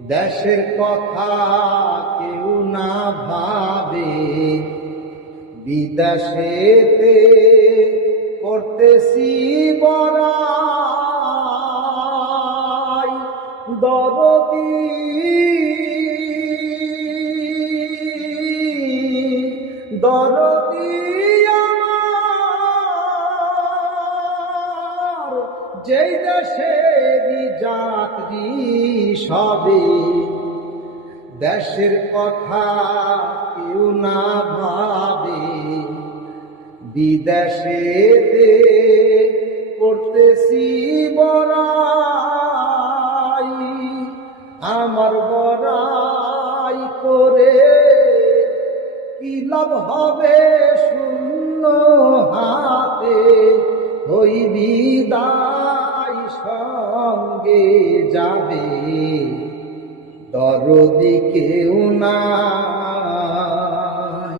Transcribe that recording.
দেশের কথা কেউ না ভাবে, বিদেশেতে করতেছি বড়াই। দরদি দরদি আমার, যেই দেশেরই যাত্রী সবে, দেশের কথা কেউ না ভাবে, বিদেশেতে করতেছি বড়াই। আমার বড়াই করে কি লাভ হবে, শূন্য হাতে ওই বিদায় সঙ্গে যাবে। দরদি কেউ না